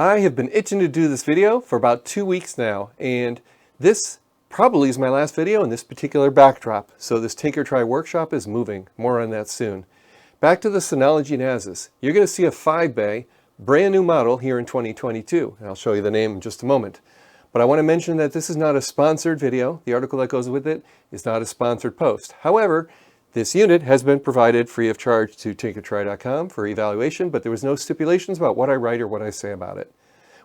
I have been itching to do this video for about 2 weeks now, and this probably is my last video in this particular backdrop. So this TinkerTry workshop is moving. More on that soon. Back to the Synology NASs. You're going to see a 5-bay, brand new model here in 2022. And I'll show you the name in just a moment. But I want to mention that this is not a sponsored video. The article that goes with it is not a sponsored post. However, this unit has been provided free of charge to TinkerTry.com for evaluation, but there was no stipulations about what I write or what I say about it.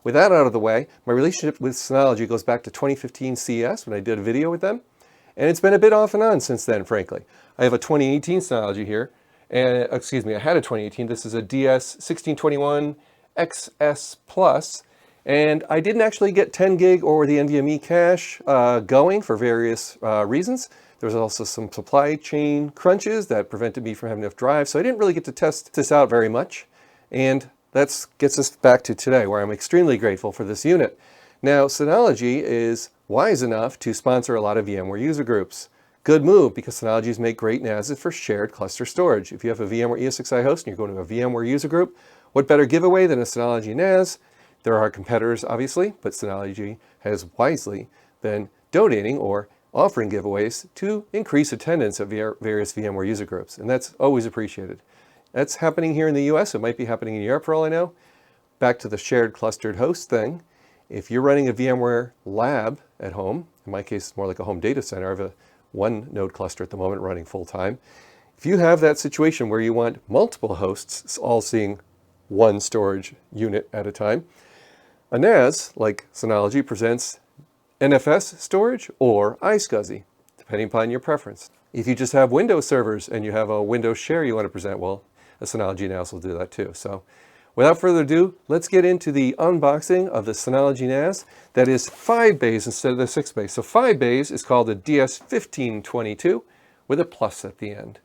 With that out of the way, my relationship with Synology goes back to 2015 CES when I did a video with them, and it's been a bit off and on since then, frankly. I have a 2018 Synology here, and I had a 2018. This is a DS1522 XS Plus, and I didn't actually get 10 gig or the NVMe cache going for various reasons. There was also some supply chain crunches that prevented me from having enough drive, so I didn't really get to test this out very much. And that gets us back to today, where I'm extremely grateful for this unit. Now, Synology is wise enough to sponsor a lot of VMware user groups. Good move, because Synology's make great NASs for shared cluster storage. If you have a VMware ESXi host and you're going to a VMware user group, what better giveaway than a Synology NAS? There are competitors, obviously, but Synology has wisely been donating or offering giveaways to increase attendance at various VMware user groups, and that's always appreciated. That's happening here in the US. It might be happening in Europe for all I know. Back to the shared clustered host thing. If you're running a VMware lab at home, in my case it's more like a home data center, I have a 1-node cluster at the moment running full time. If you have that situation where you want multiple hosts all seeing one storage unit at a time, a NAS like Synology presents NFS storage or iSCSI, depending upon your preference. If you just have Windows servers and you have a Windows share you want to present, well, a Synology NAS will do that too. So without further ado, let's get into the unboxing of the Synology NAS that is 5 bays instead of the 6 bays. So 5 bays is called the DS1522 with a plus at the end.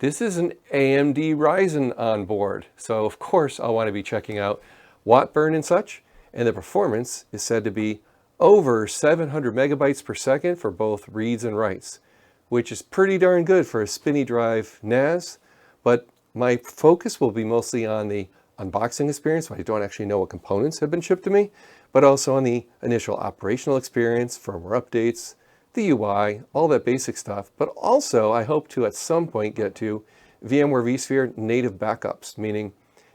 This is an AMD Ryzen on board, so of course I'll want to be checking out watt burn and such, and the performance is said to be over 700 megabytes per second for both reads and writes, which is pretty darn good for a spinny drive NAS. But my focus will be mostly on the unboxing experience, so I don't actually know what components have been shipped to me, but also on the initial operational experience, firmware updates, the UI, all that basic stuff. But also I hope to at some point get to VMware vSphere native backups, meaning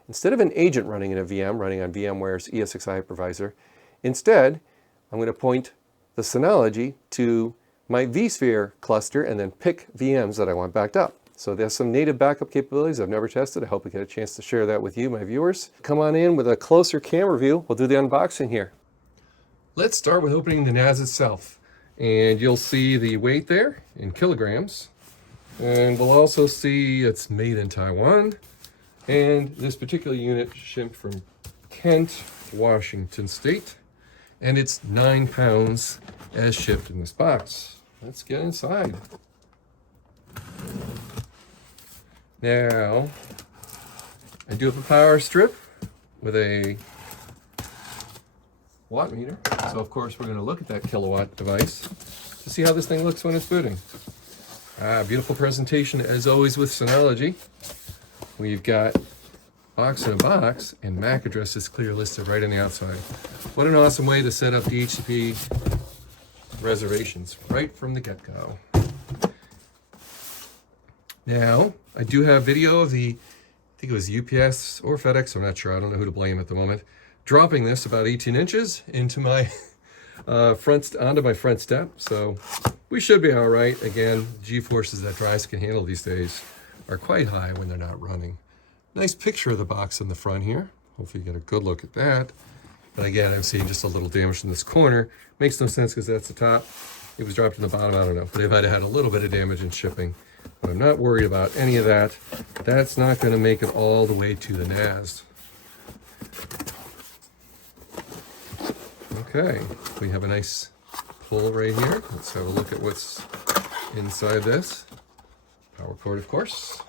instead of an agent running in a VM running on VMware's ESXi hypervisor, instead I'm going to point the Synology to my vSphere cluster and then pick VMs that I want backed up. So there's some native backup capabilities I've never tested. I hope I get a chance to share that with you, my viewers. Come on in with a closer camera view. We'll do the unboxing here. Let's start with opening the NAS itself. And you'll see the weight there in kilograms. And we'll also see it's made in Taiwan. And this particular unit shipped from Kent, Washington State. And it's 9 pounds as shipped in this box. Let's get inside. Now, I do have a power strip with a watt meter. So of course we're going to look at that kilowatt device to see how this thing looks when it's booting. Beautiful presentation as always with Synology. We've got box in a box, and MAC address is clear listed right on the outside. What an awesome way to set up the HCP reservations right from the get-go. Now, I do have video of the, I think it was UPS or FedEx, I'm not sure, I don't know who to blame at the moment, dropping this about 18 inches into my onto my front step. So we should be all right. Again, G-forces that drives can handle these days are quite high when they're not running. Nice picture of the box in the front here. Hopefully you get a good look at that. But again, I'm seeing just a little damage in this corner. Makes no sense because that's the top. It was dropped in the bottom, I don't know. But it might have had a little bit of damage in shipping. But I'm not worried about any of that. That's not going to make it all the way to the NAS. Okay, we have a nice pull right here. Let's have a look at what's inside this. Power cord, of course.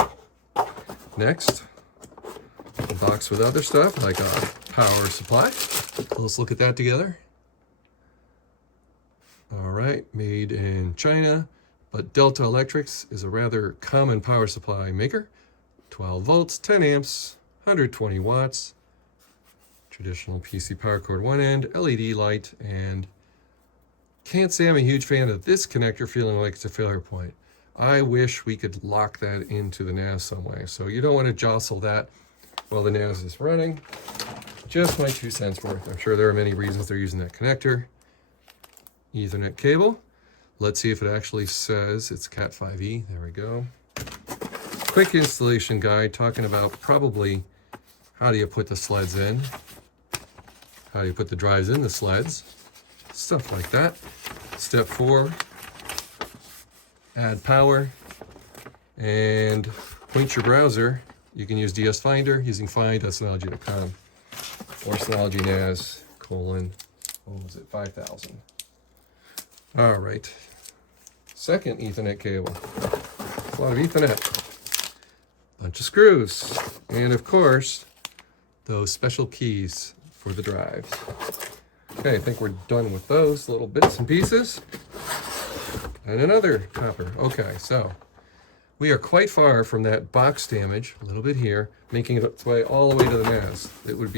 Next, a box with other stuff like a power supply. Let's look at that together. All right, made in China, but Delta Electrics is a rather common power supply maker. 12 volts, 10 amps, 120 watts. Traditional PC power cord one end, LED light, and can't say I'm a huge fan of this connector feeling like it's a failure point. I wish we could lock that into the NAS some way. So you don't want to jostle that while the NAS is running. Just my 2 cents worth. I'm sure there are many reasons they're using that connector. Ethernet cable. Let's see if it actually says it's Cat 5e. There we go. Quick installation guide talking about probably how do you put the sleds in, how do you put the drives in the sleds, stuff like that. Step 4, add power, and point your browser. You can use DS Finder using find.synology.com or Synology NAS : what was it, 5000. All right. Second Ethernet cable. A lot of Ethernet. Bunch of screws. And of course, those special keys for the drives. Okay, I think we're done with those little bits and pieces. And another copper. Okay, so we are quite far from that box damage, a little bit here, making it its way all the way to the NAS. It would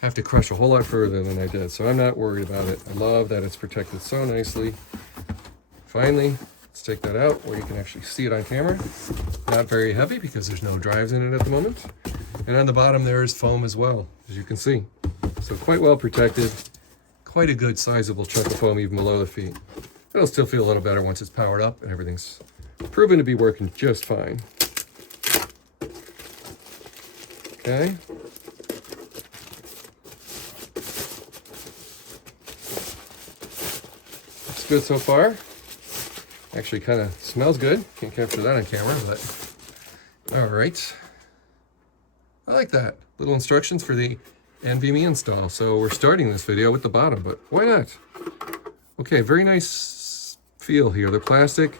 have to crush a whole lot further than I did, so I'm not worried about it. I love that it's protected so nicely. Finally, let's take that out where you can actually see it on camera. Not very heavy because there's no drives in it at the moment. And on the bottom there is foam as well, as you can see. So quite well protected. Quite a good sizable chunk of foam even below the feet. It'll still feel a little better once it's powered up and everything's proven to be working just fine. Okay. Looks good so far. Actually kind of smells good. Can't capture that on camera, but all right. I like that. Little instructions for the NVMe install. So we're starting this video with the bottom, but why not? Okay, very nice feel here. The plastic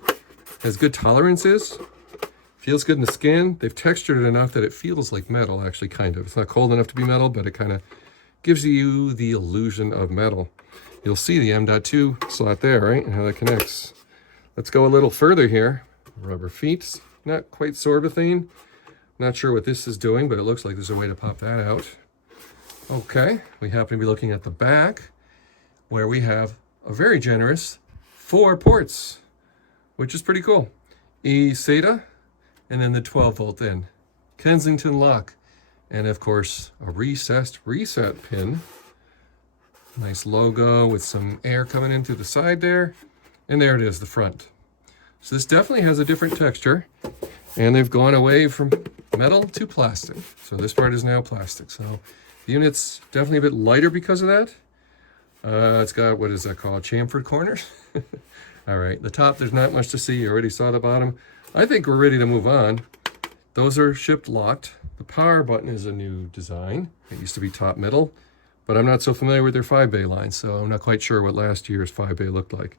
has good tolerances. Feels good in the skin. They've textured it enough that it feels like metal, actually, kind of. It's not cold enough to be metal, but it kind of gives you the illusion of metal. You'll see the M.2 slot there, right? And how that connects. Let's go a little further here. Rubber feet, not quite sorbethane. Not sure what this is doing, but it looks like there's a way to pop that out. Okay, we happen to be looking at the back where we have a very generous 4 ports, which is pretty cool. eSATA, and then the 12-volt in. Kensington lock, and of course a recessed reset pin. Nice logo with some air coming in through the side there. And there it is, the front. So this definitely has a different texture, and they've gone away from metal to plastic. So this part is now plastic. So the unit's definitely a bit lighter because of that. It's got, what is that called? Chamfered corners? All right, the top, there's not much to see. You already saw the bottom. I think we're ready to move on. Those are shipped locked. The power button is a new design. It used to be top middle, but I'm not so familiar with their 5-bay line, so I'm not quite sure what last year's 5-bay looked like.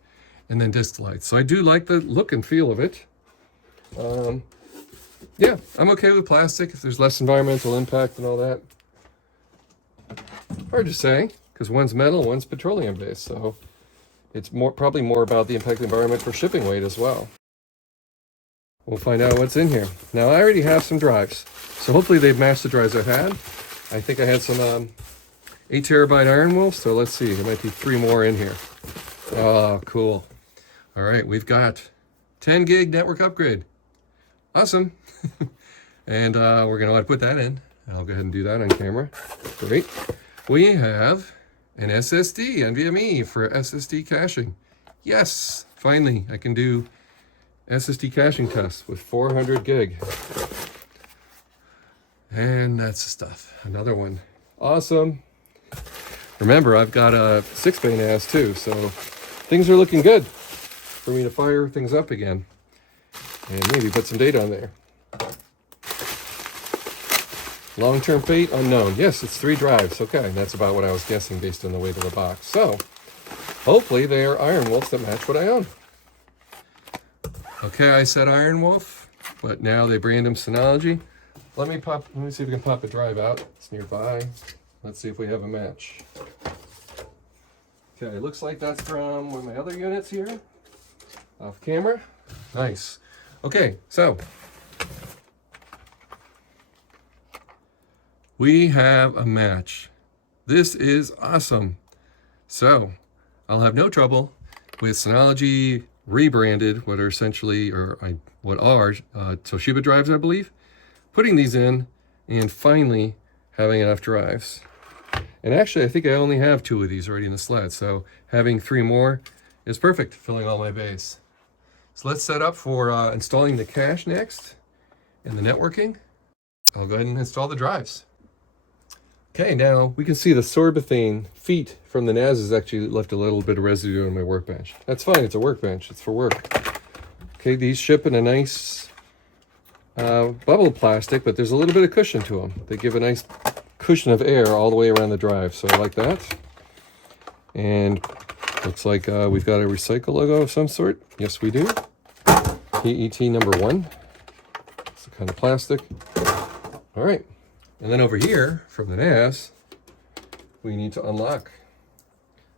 And then disc lights. So I do like the look and feel of it. Yeah, I'm okay with plastic if there's less environmental impact and all that. Hard to say, because one's metal, one's petroleum based, so it's probably more about the impact of the environment for shipping weight as well. We'll find out what's in here. Now I already have some drives, so hopefully they've matched the drives I had. I think I had some 8 terabyte Iron Wolf, so let's see, there might be 3 more in here. Oh, cool. All right, we've got 10 gig network upgrade. Awesome. And we're going to want to put that in. I'll go ahead and do that on camera. Great. We have an SSD, NVMe for SSD caching. Yes, finally, I can do SSD caching tests with 400 gig. And that's the stuff. Another one. Awesome. Remember, I've got a 6-bay NAS too, so things are looking good for me to fire things up again and maybe put some data on there. Long-term fate unknown. Yes, it's 3 drives. Okay, that's about what I was guessing based on the weight of the box. So hopefully they are Iron Wolves that match what I own. Okay, I said Iron Wolf, but now they brand them Synology. Let me see if we can pop a drive out. It's nearby. Let's see if we have a match. Okay, it looks like that's from one of my other units here. Off camera. Nice. Okay, so we have a match. This is awesome. So I'll have no trouble with Synology rebranded, what are essentially, what are Toshiba drives, I believe, putting these in and finally having enough drives. And actually, I think I only have 2 of these already in the sled, so having 3 more is perfect, filling all my bays. So let's set up for installing the cache next and the networking. I'll go ahead and install the drives. Okay, now we can see the sorbethane feet from the NAS has actually left a little bit of residue on my workbench. That's fine, it's a workbench, it's for work. Okay, these ship in a nice bubble plastic, but there's a little bit of cushion to them. They give a nice cushion of air all the way around the drive, so I like that. And looks like we've got a recycle logo of some sort. Yes, we do. PET number 1. It's the kind of plastic. All right. And then over here, from the NAS, we need to unlock.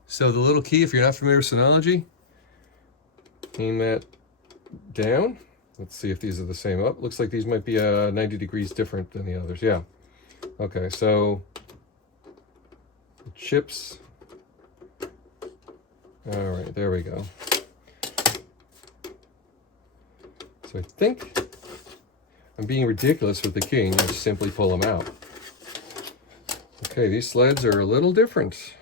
So the little key, if you're not familiar with Synology, aim that down. Let's see if these are the same. Oh, looks like these might be 90 degrees different than the others. Yeah. Okay, so chips. All right, there we go. So I think I'm being ridiculous with the key and just simply pull them out. Okay, these sleds are a little different.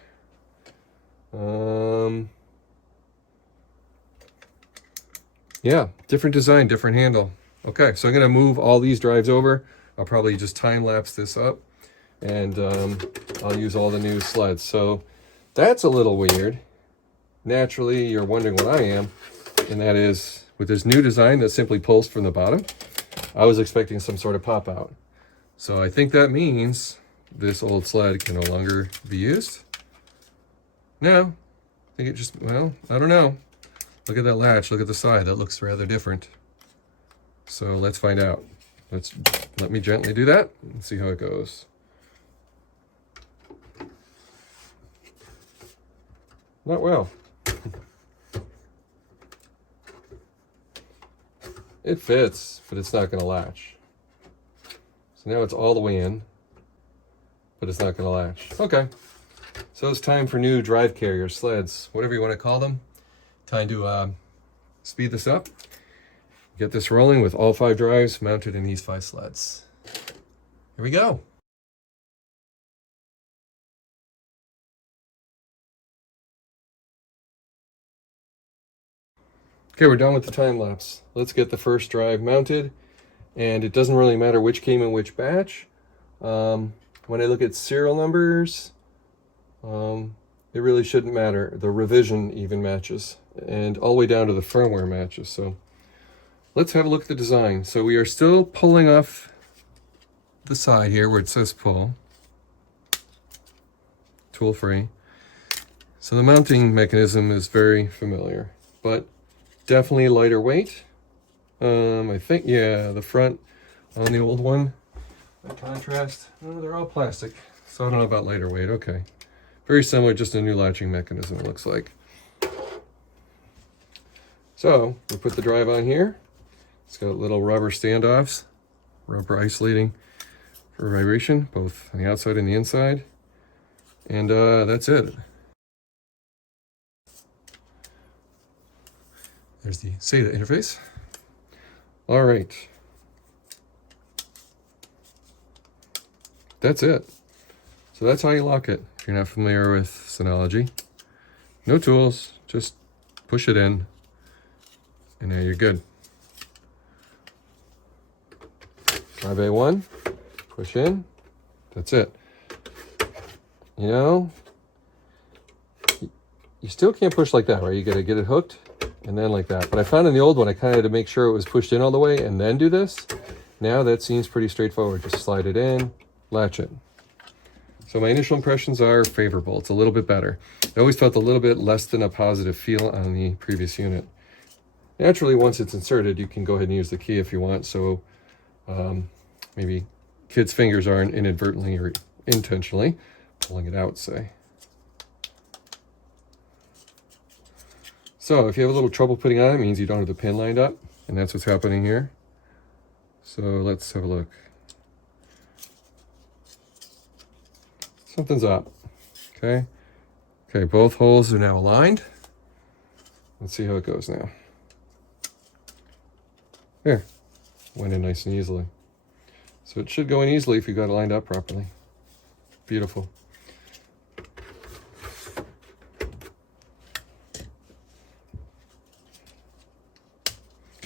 Yeah, different design, different handle. Okay, so I'm gonna move all these drives over. I'll probably just time lapse this up and I'll use all the new sleds. So that's a little weird. Naturally, you're wondering what I am, and that is with this new design that simply pulls from the bottom, I was expecting some sort of pop out. So I think that means this old sled can no longer be used. No, I think it just, well, I don't know. Look at that latch, look at the side, that looks rather different. So let's find out. Let me gently do that and see how it goes. Not well. It fits, but it's not going to latch. So now it's all the way in, but it's not going to latch. Okay, so it's time for new drive carriers, sleds, whatever you want to call them. Time to speed this up. Get this rolling with all 5 drives mounted in these 5 sleds. Here we go. Okay, we're done with the time lapse. Let's get the first drive mounted, and it doesn't really matter which came in which batch. When I look at serial numbers, it really shouldn't matter. The revision even matches, and all the way down to the firmware matches. So let's have a look at the design. So we are still pulling off the side here where it says pull. Tool free. So the mounting mechanism is very familiar, but definitely lighter weight. I think, yeah, the front on the old one, by contrast, they're all plastic. So I don't know about lighter weight. Okay. Very similar, just a new latching mechanism, it looks like. So we put the drive on here. It's got little rubber standoffs, rubber isolating for vibration, both on the outside and the inside. And that's it. There's the SATA interface. All right. That's it. So that's how you lock it. If you're not familiar with Synology, no tools, just push it in, and now you're good. Drive A1, push in, that's it. You know, you still can't push like that, right? You gotta get it hooked, and then like that. But I found in the old one, I kind of had to make sure it was pushed in all the way and then do this. Now that seems pretty straightforward. Just slide it in, latch it. So my initial impressions are favorable. It's a little bit better. I always felt a little bit less than a positive feel on the previous unit. Naturally, once it's inserted, you can go ahead and use the key if you want. So maybe kids' fingers aren't inadvertently or intentionally pulling it out, say. So if you have a little trouble putting it on, it means you don't have the pin lined up, and that's what's happening here. So let's have a look. Something's up. Okay. Okay, both holes are now aligned. Let's see how it goes now. There. Went in nice and easily. So it should go in easily if you got it lined up properly. Beautiful.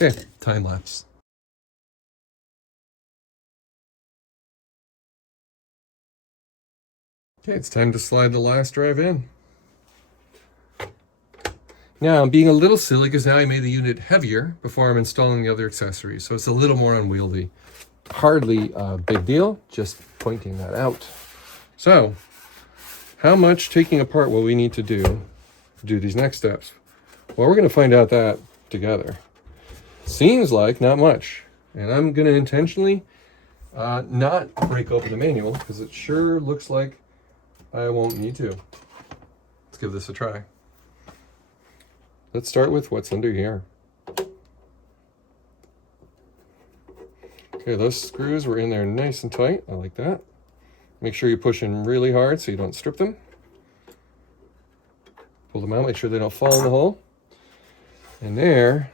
Okay, time lapse. Okay, it's time to slide the last drive in. Now, I'm being a little silly because now I made the unit heavier before I'm installing the other accessories, so it's a little more unwieldy. Hardly a big deal, just pointing that out. So, how much taking apart will we need to do these next steps? Well, we're going to find out that together. Seems like not much, and I'm going to intentionally not break open the manual because it sure looks like I won't need to. Let's give this a try. Let's start with what's under here. Okay, those screws were in there nice and tight. I like that. Make sure you push in really hard so you don't strip them. Pull them out, make sure they don't fall in the hole. And there,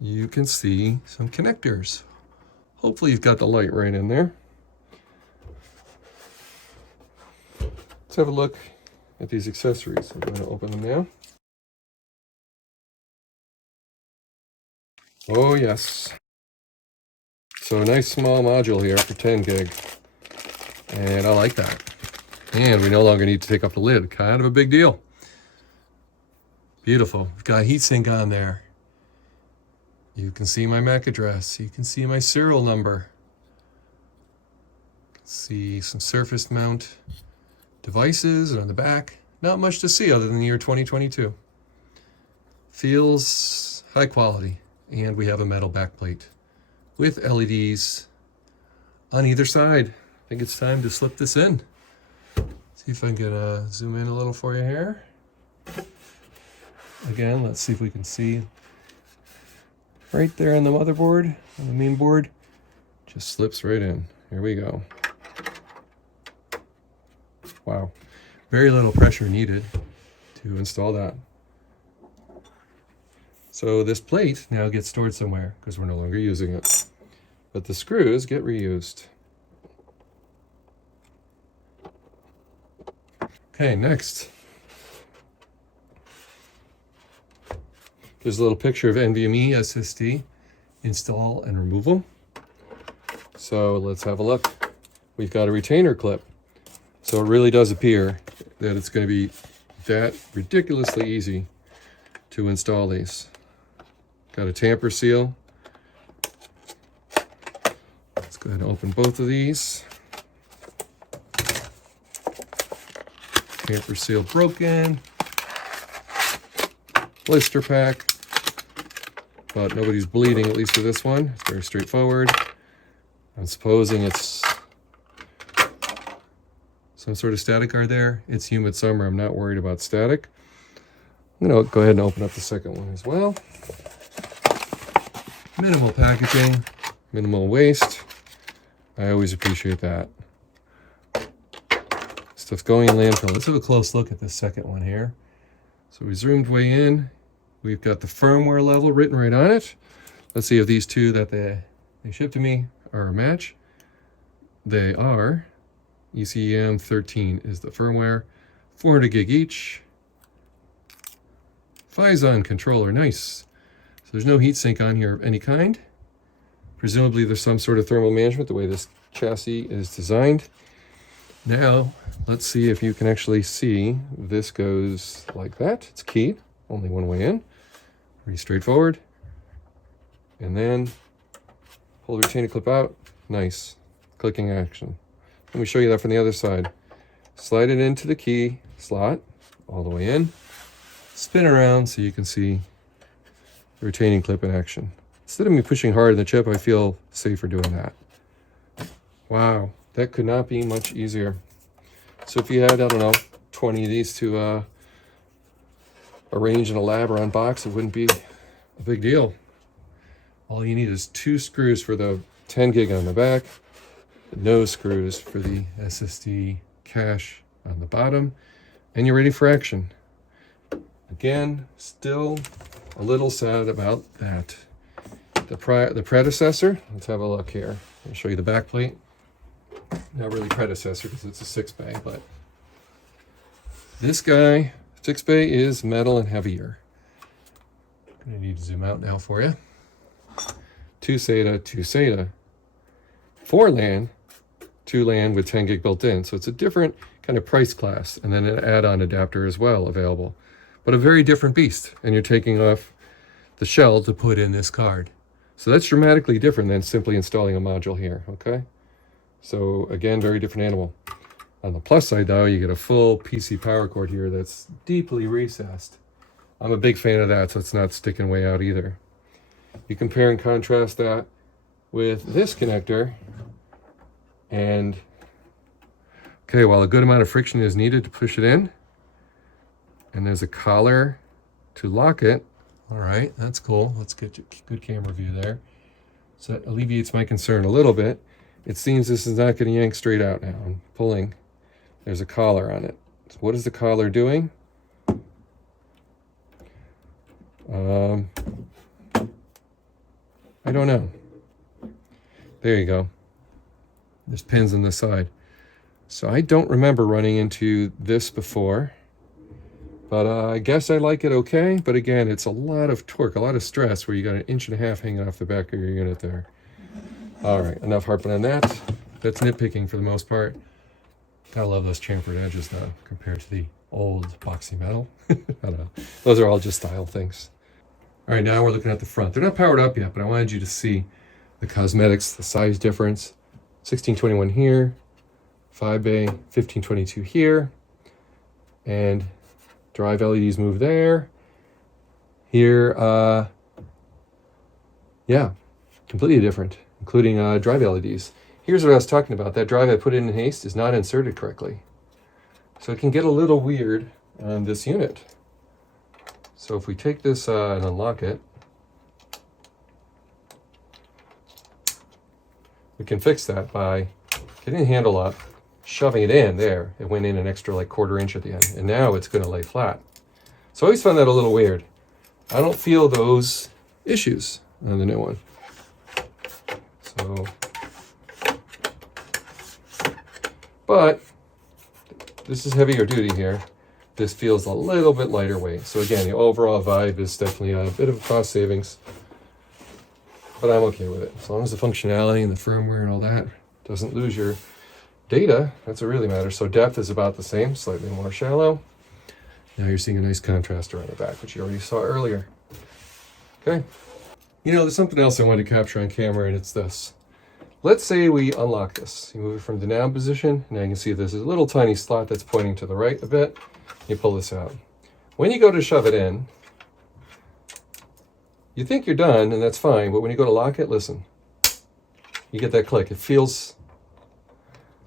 you can see some connectors. Hopefully you've got the light right in there. Let's have a look at these accessories. I'm going to open them now. Oh yes. So a nice small module here for 10 gig. And I like that. And we no longer need to take off the lid. Kind of a big deal. Beautiful. We've got a heatsink on there. You can see my MAC address. You can see my serial number. You can see some surface mount devices on the back. Not much to see other than the year 2022. Feels high quality. And we have a metal backplate with LEDs on either side. I think it's time to slip this in. See if I can zoom in a little for you here. Again, let's see if we can see right there on the motherboard, on the main board. Just slips right in. Here we go. Wow. Very little pressure needed to install that. So this plate now gets stored somewhere because we're no longer using it. But the screws get reused. Okay, next. There's a little picture of NVMe SSD install and removal. So let's have a look. We've got a retainer clip. So it really does appear that it's going to be that ridiculously easy to install these. Got a tamper seal. Let's go ahead and open both of these. Tamper seal broken. Blister pack. But nobody's bleeding, at least with this one. It's very straightforward. I'm supposing it's some sort of static guard there. It's humid summer. I'm not worried about static. I'm going to go ahead and open up the second one as well. Minimal packaging, minimal waste. I always appreciate that. Stuff's going in landfill. Let's have a close look at this second one here. So we zoomed way in. We've got the firmware level written right on it. Let's see if these two that they shipped to me are a match. They are. ECM 13 is the firmware. 400 gig each. Phison controller, nice. So there's no heatsink on here of any kind. Presumably there's some sort of thermal management the way this chassis is designed. Now, let's see if you can actually see. This goes like that. It's keyed, only one way in. Pretty straightforward. And then pull the retainer clip out. Nice. Clicking action. Let me show you that from the other side. Slide it into the key slot, all the way in. Spin around so you can see the retaining clip in action. Instead of me pushing hard on the chip, I feel safer doing that. Wow, that could not be much easier. So if you had, I don't know, 20 of these to arrange in a lab or unbox, it wouldn't be a big deal. All you need is 2 screws for the 10 gig on the back. nose screws for the SSD cache on the bottom, and you're ready for action. Again, still a little sad about that. The predecessor, let's have a look here. I'll show you the back plate. Not really predecessor because it's a 6-bay, but this guy, 6-bay, is metal and heavier. I'm gonna need to zoom out now for you. 2 SATA, 2 SATA. 4 LAN, 2 LAN with 10 gig built in. So it's a different kind of price class, and then an add-on adapter as well available. But a very different beast, and you're taking off the shell to put in this card. So that's dramatically different than simply installing a module here, okay? So again, very different animal. On the plus side though, you get a full PC power cord here that's deeply recessed. I'm a big fan of that, so it's not sticking way out either. You compare and contrast that with this connector, and okay, while a good amount of friction is needed to push it in, and there's a collar to lock it. All right, that's cool. Let's get a good camera view there. So that alleviates my concern a little bit. It seems this is not going to yank straight out now. I'm pulling. There's a collar on it. So what is the collar doing? I don't know. There you go. There's pins on the side. So I don't remember running into this before. But I guess I like it okay. But again, it's a lot of torque, a lot of stress where you got 1.5 inches hanging off the back of your unit there. All right, enough harping on that. That's nitpicking for the most part. Gotta love those chamfered edges though, compared to the old boxy metal. I don't know. Those are all just style things. All right, now we're looking at the front. They're not powered up yet, but I wanted you to see the cosmetics, the size difference. 1621 here, 5-bay, 1522 here, and drive LEDs move there. Here, yeah, completely different, including drive LEDs. Here's what I was talking about. That drive I put in haste is not inserted correctly. So it can get a little weird on this unit. So if we take this and unlock it, we can fix that by getting the handle up, shoving it in there. It went in an extra like 1/4 inch at the end, and now it's going to lay flat. So I always found that a little weird. I don't feel those issues on the new one. So, but this is heavier duty here. This feels a little bit lighter weight. So again, the overall vibe is definitely a bit of a cost savings, but I'm okay with it. As long as the functionality and the firmware and all that doesn't lose your data, that's what really matters. So depth is about the same, slightly more shallow. Now you're seeing a nice contrast around the back, which you already saw earlier. Okay. You know, there's something else I wanted to capture on camera, and it's this. Let's say we unlock this. You move it from the down position. Now you can see there's a little tiny slot that's pointing to the right a bit. You pull this out. When you go to shove it in, you think you're done, and that's fine, but when you go to lock it, listen. You get that click. It feels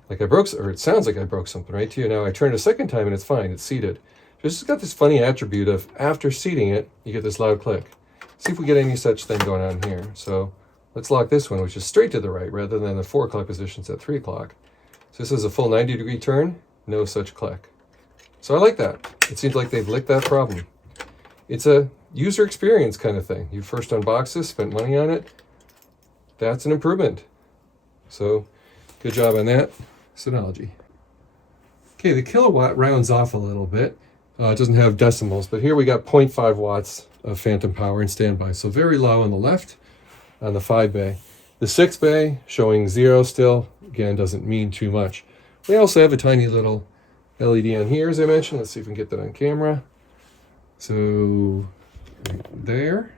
like I broke, or it sounds like I broke something right to you. Now I turn it a second time and it's fine, it's seated. It's got this funny attribute of after seating it, you get this loud click. See if we get any such thing going on here. So let's lock this one, which is straight to the right rather than the 4 o'clock positions at 3 o'clock. So this is a full 90-degree turn, no such click. So I like that. It seems like they've licked that problem. It's a user experience kind of thing. You first unboxed this, spent money on it. That's an improvement. So good job on that, Synology. Okay, the kilowatt rounds off a little bit. It doesn't have decimals, but here we got 0.5 watts of phantom power in standby. So very low on the left on the 5-bay. The 6-bay showing 0 still, again, doesn't mean too much. We also have a tiny little LED on here, as I mentioned. Let's see if we can get that on camera. So there,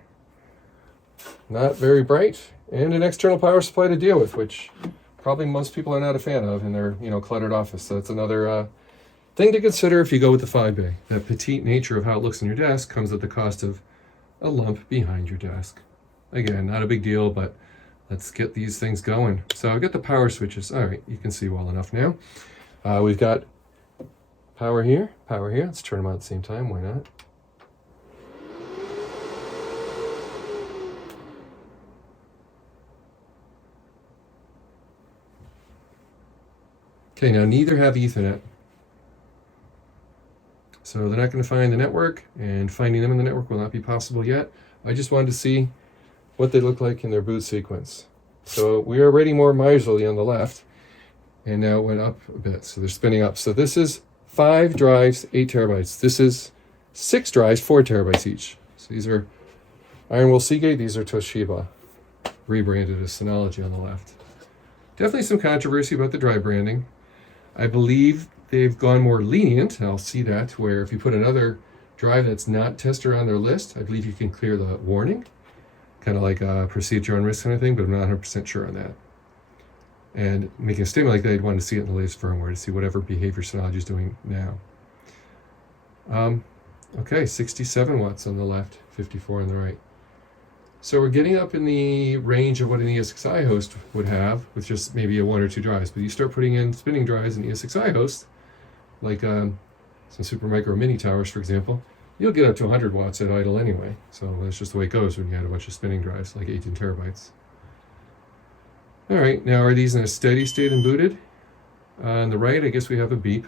not very bright, and an external power supply to deal with, which probably most people are not a fan of in their cluttered office. So that's another thing to consider if you go with the 5-bay. That petite nature of how it looks on your desk comes at the cost of a lump behind your desk. Again, not a big deal, but let's get these things going. So I've got the power switches. All right, you can see well enough now. We've got power here, power here. Let's turn them on at the same time, why not? Okay, now neither have Ethernet. So they're not going to find the network, and finding them in the network will not be possible yet. I just wanted to see what they look like in their boot sequence. So we are already more miserly on the left, and now it went up a bit, so they're spinning up. So this is 5 drives, 8 terabytes. This is 6 drives, 4 terabytes each. So these are Ironwool Seagate, these are Toshiba, rebranded as Synology on the left. Definitely some controversy about the drive branding. I believe they've gone more lenient, and I'll see that, where if you put another drive that's not tested on their list, I believe you can clear the warning. Kind of like a proceed at your own risk kind of thing, but I'm not 100% sure on that. And making a statement like that, I'd want to see it in the latest firmware to see whatever behavior Synology is doing now. Okay, 67 watts on the left, 54 on the right. So we're getting up in the range of what an ESXi host would have with just maybe a 1 or 2 drives. But you start putting in spinning drives in ESXi host, like some Supermicro mini towers, for example, you'll get up to 100 watts at idle anyway. So that's just the way it goes when you add a bunch of spinning drives, like 18 terabytes. All right, now are these in a steady state and booted? On the right, I guess we have a beep.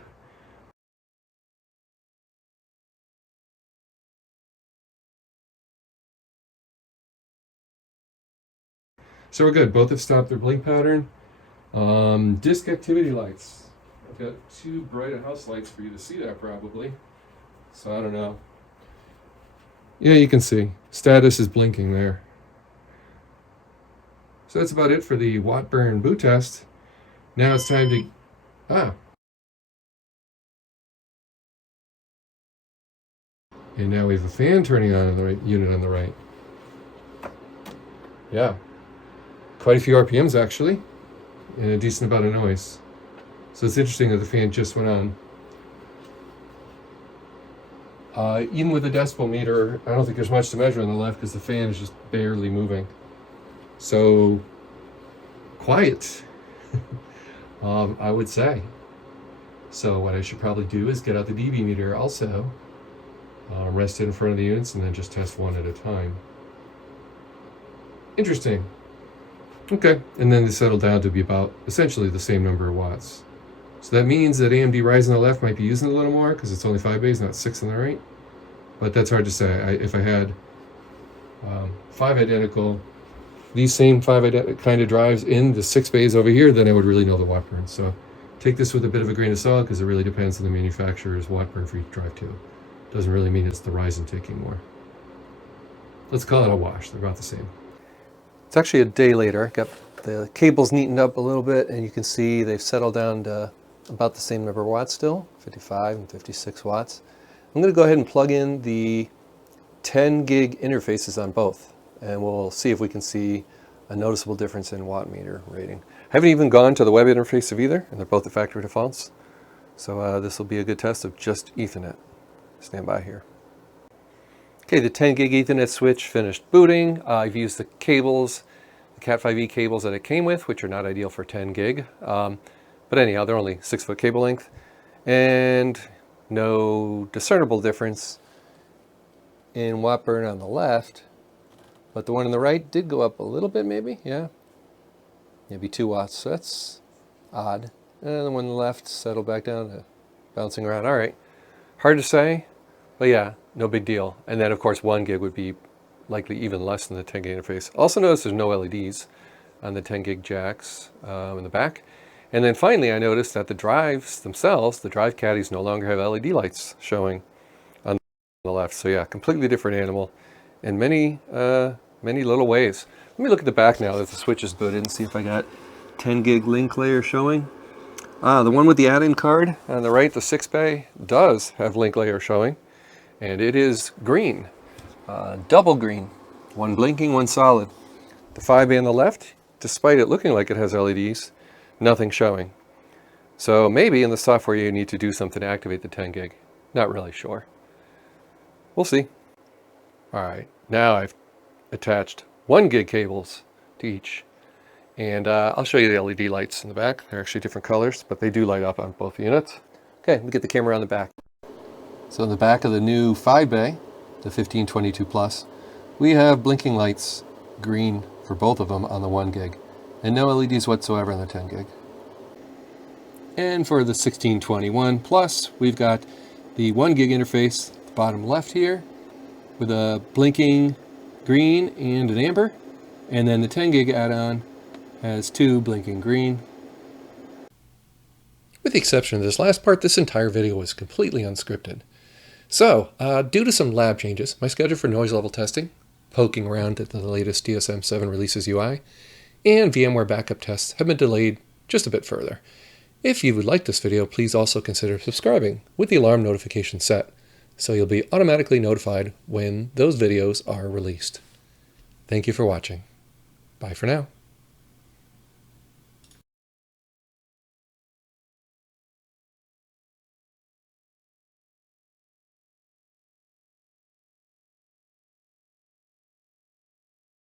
So we're good. Both have stopped their blink pattern. Disk activity lights. I've got 2 bright house lights for you to see that probably. So I don't know. Yeah, you can see. Status is blinking there. So that's about it for the watt burn boot test. Now it's time to... And now we have a fan turning on in the right unit on the right. Yeah. Quite a few RPMs actually, and a decent amount of noise. So it's interesting that the fan just went on. Even with the decibel meter, I don't think there's much to measure on the left because the fan is just barely moving. So, quiet, I would say. So what I should probably do is get out the dB meter also, rest it in front of the units, and then just test one at a time. Interesting. Okay, and then they settle down to be about essentially the same number of watts. So that means that AMD Ryzen on the left might be using a little more because it's only 5 bays, not 6 on the right. But that's hard to say. If I had 5 identical, these same 5 kind of drives in the 6 bays over here, then I would really know the watt burn. So take this with a bit of a grain of salt because it really depends on the manufacturer's watt burn for each drive too. Doesn't really mean it's the Ryzen taking more. Let's call it a wash. They're about the same. It's actually a day later. Got the cables neatened up a little bit, and you can see they've settled down to about the same number of watts still, 55 and 56 watts. I'm going to go ahead and plug in the 10 gig interfaces on both, and we'll see if we can see a noticeable difference in watt meter rating. I haven't even gone to the web interface of either, and they're both the factory defaults. So this will be a good test of just Ethernet. Stand by here. Okay, the 10 gig Ethernet switch finished booting. I've used the cables, the Cat5e cables that it came with, which are not ideal for 10 gig. But anyhow, they're only 6-foot cable length. And no discernible difference in watt burn on the left. But the one on the right did go up a little bit maybe, yeah. Maybe 2 watts, so that's odd. And the one on the left settled back down to bouncing around. All right, hard to say, but yeah. No big deal. And then of course 1 gig would be likely even less than the 10 gig interface. Also notice there's no LEDs on the 10 gig jacks in the back. And then finally I noticed that the drives themselves, the drive caddies, no longer have LED lights showing on the left. So yeah, completely different animal in many little ways. Let me look at the back now that the switch is booted and see if I got 10 gig link layer showing. The one with the add-in card on the right, the 6 bay, does have link layer showing. And it is green, double green, one blinking, one solid. The 5 bay on the left, despite it looking like it has LEDs, nothing showing. So maybe in the software you need to do something to activate the 10 gig. Not really sure. We'll see. All right, now I've attached 1 gig cables to each. And I'll show you the LED lights in the back. They're actually different colors, but they do light up on both units. Okay, let me get the camera on the back. So in the back of the new 5 bay, the 1522 Plus, we have blinking lights, green for both of them on the 1 gig, and no LEDs whatsoever on the 10 gig. And for the 1621 Plus, we've got the 1 gig interface at the bottom left here with a blinking green and an amber. And then the 10 gig add-on has 2 blinking green. With the exception of this last part, this entire video was completely unscripted. So, due to some lab changes, my schedule for noise level testing, poking around at the latest DSM-7 releases UI, and VMware backup tests have been delayed just a bit further. If you would like this video, please also consider subscribing with the alarm notification set, so you'll be automatically notified when those videos are released. Thank you for watching. Bye for now.